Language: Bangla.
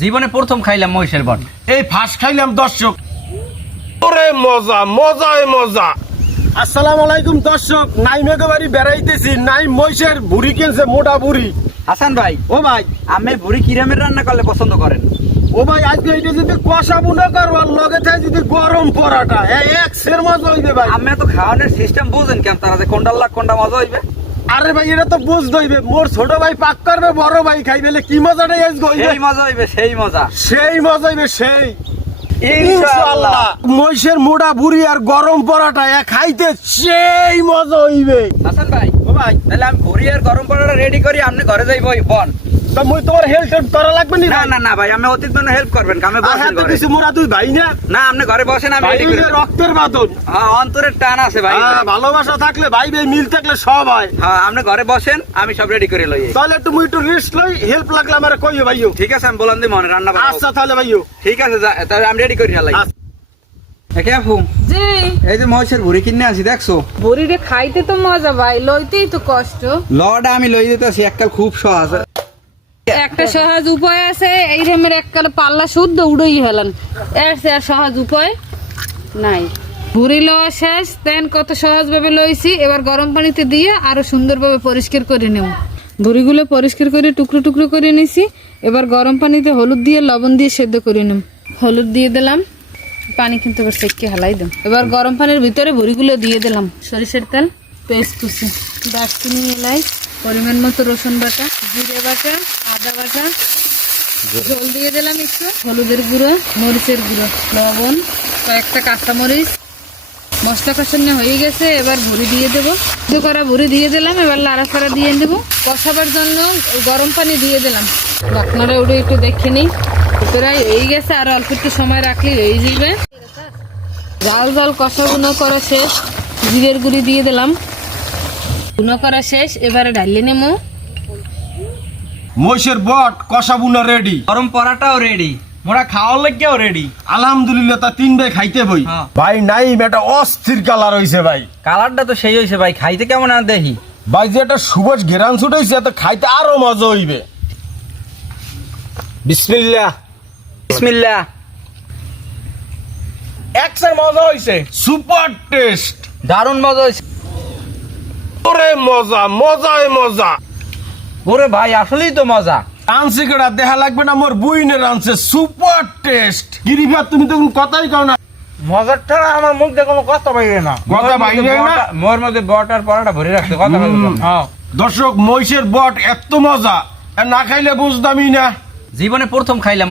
জীবনে প্রথম খাইলাম মহিষের বট। এই ফাঁস খাইলাম দর্শক। ওরে মজা, মজায় মজা। আসসালামু আলাইকুম দর্শক, নাইমেকে বাড়ি বেড়াইতেছি। নাইম মহিষের বুড়ি কিনছে, মোটা বুড়ি। হাসান ভাই, ও ভাই, আমি বুড়ি কিরামের রান্না করলে পছন্দ করেন? ও ভাই, আজকে এটা যদি কষা বুনা করবার লগে থাকে যদি গরম পরাটা, এক সের মজা হইবে ভাই। আমি তো খাওয়ানোর সিস্টেম বুঝেন কেন, তারা যে কোনটা লাগ কোনটা মজা হইবে। আরে ভাই, এটা তো বুঝতে হইবে। মোর ছোট ভাই পাক করবে, বড় ভাই খাইবে, কি মজাটাই আজকে হইবে। সেই মজা হইবে, সেই মজা, সেই মজা হইবে, সেই ইনশাআল্লাহ। মহিষের মোটা বুড়ি আর গরম পরাটা খাইতে সেই মজা হইবে। হাসান ভাই, ও ভাই, তাহলে আমি বুড়ি আর গরম পাউডার রেডি করি, আপনি ঘরে যাইব বন। তা মই তোমার হেল্প করা লাগবে নি? না না না ভাই, আমি অতীত জন্য হেল্প করবেন, আমি বসেন ঘরে। কিছু মোরা তুই ভাই না? না, আপনি ঘরে বসেন, আমি রেডি করে দেব। রক্তের বাঁধন, হ্যাঁ, অন্তরের টান আছে ভাই। ভালোবাসা থাকলে ভাই ভাই মিল থাকলে সব হয়। হ্যাঁ, আপনি ঘরে বসেন, আমি সব রেডি করে লই। তাহলে একটু মুই একটু রেস্ট লই, হেল্প লাগলে আমারে কইও ভাইও। ঠিক আছে, আমি বললাম দি মনে রান্না বান্না। আচ্ছা তাহলে ভাইও, ঠিক আছে, তাহলে আমি রেডি করি লাই। একে আপু, জি, এই যে মহিষের বুড়ি কিনে আছি, দেখছো? বড়িরে খাইতে তো মজা ভাই, লইতেই তো কষ্ট। লটা আমি লই দিতেছি, একটা খুব সহজ। একটা সহজ উপায় আছে, এই রেমের এককাল পাল্লা শুদ্ধ উড়ই হেলান। এর সে আর সহজ উপায় নাই। বুড়ি লওয়া শেষ, দেন কত সহজ ভাবে লইছি। এবার গরম পানিতে দিয়ে আরো সুন্দরভাবে পরিষ্কার করে নেব। বুড়িগুলো পরিষ্কার করে টুকরো টুকরো করে নিছি। এবার গরম পানিতে হলুদ দিয়ে লবণ দিয়ে সেদ্ধ করে নেব। হলুদ দিয়ে দিলাম, পানি কিন্তু এবার সেকে হালাই দাম। এবার গরম পানির ভিতরে বড়িগুলো দিয়ে দিলাম। সরিষার তেল, পেস্ট কুচি, দারচিনি, এলাচ, পরিমাণ মতো রসুন বাটা, জিরে বাটা, আদা বাটা, জল দিয়ে দিলাম একটু, হলুদের গুঁড়ো, মরিচের গুঁড়ো, লবণ, কয়েকটা কাঁচামরিচ। মশলা কষানো হয়ে গেছে, এবার ভুড়ি দিয়ে দেবো। সিদ্ধ করা ভুড়ি দিয়ে দিলাম, এবার লাড়াচাড়া দিয়ে দেবো। কষাবার জন্য গরম পানি দিয়ে দিলাম। ঢাকনাটা উঠে একটু দেখে নিই, প্রায় হয়ে গেছে, আর অল্প একটু সময় রাখলে হয়ে যাবে। জাল জাল কষা গুঁড়ো করা শেষ, জিরের গুঁড়ি দিয়ে দিলাম। গুঁড়ো করা শেষ, এবারে ঢালিয়ে নেবো। মহিষের বট কষা বুনা রেডি, গরম পরাটাও রেডি, মোরা খাওয়ার লাগেও রেডি। আলহামদুলিল্লাহ। তা তিন ভাই খাইতে বই। হ্যাঁ। ভাই নাই, এটা অস্থির কালার হইছে ভাই। কালারটা তো সেই হয়েছে ভাই, খাইতে কেমন আর দেখি। ভাই যে একটা সুবাস ঘেরান ছুটাইছে, এত খাইতে আরো মজা হইবে। বিসমিল্লাহ। বিসমিল্লাহ। একসার মজা হইছে, সুপার টেস্ট, দারুণ মজা হয়েছে। ওরে মজা, মজায় মজা। ওরে ভাই, আসলেই তো মজা। রানছে কেডা দেখা লাগবে না, মোর বুইনে রানছে, সুপার টেস্ট। গিরিফা তুমি তো কোনো কথাই কও না। মজাটা আমার মুখে কোনো কথা বাইরে না। কথা বাইরে না? মোর মধ্যে বট আর পরাটা ভরে রাখছে, কথা বাইরে না। দর্শক, মহিষের বট এত মজা, আর না খাইলে বুঝতামই না। জীবনে প্রথম খাইলাম।